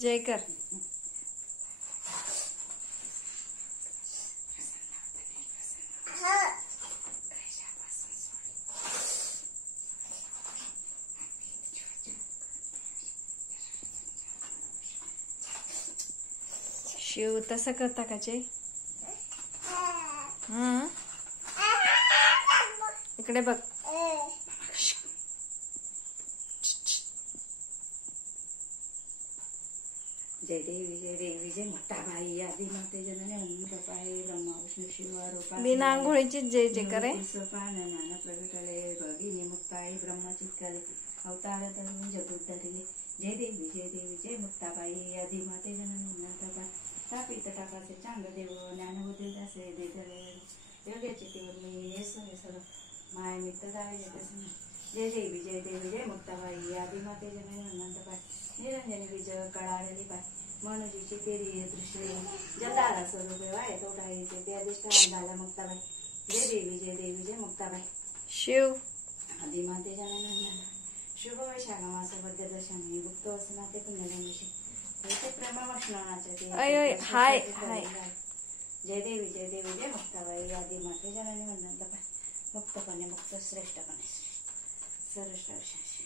जय कर. शिव तसं करता का जय? इकडे बघ. जय देवी जय मुक्ताबाई आदि माते जननी अनंतबाई ब्रह्मा विष्णू शिव रूपा बिना आंघोळीची जय जय करे. नाना प्रगटले भगिनी मुक्ताई ब्रह्मचित्काले अवतार तरुण जगुद्धरिले. जय देवी जय मुक्ताबाई आदि माते जननी अनंतबाई तापित टाकाचे चांग देव ज्ञानबुद्धी दासे देधरे योग्याचे केवळ येसुने सर्व माय मित्र जावे जगसने. जय देवी जय मुक्ताबाई आदि माते जननी अनंतबाई निरंजनी विजय कळाळली बाई मनुजीची तेरी दृश्य जलाला स्वरूप वाय तोटाईचे ते अधिष्ठान झाला मुक्ताबाई. जय देवी जय मुक्ताबाई. शिव आदि माते जननी शुभ वैशाख मास बद्ध दशमी गुप्त वसनाते पुण्यदंशी ते प्रेमवशनाचे हाय. जय देवी जय मुक्ताबाई आदि माते जननी अनंतबाई मुक्तपणे मुक्त श्रेष्ठपणे श्रेष्ठ सर्वश्रेष्ठ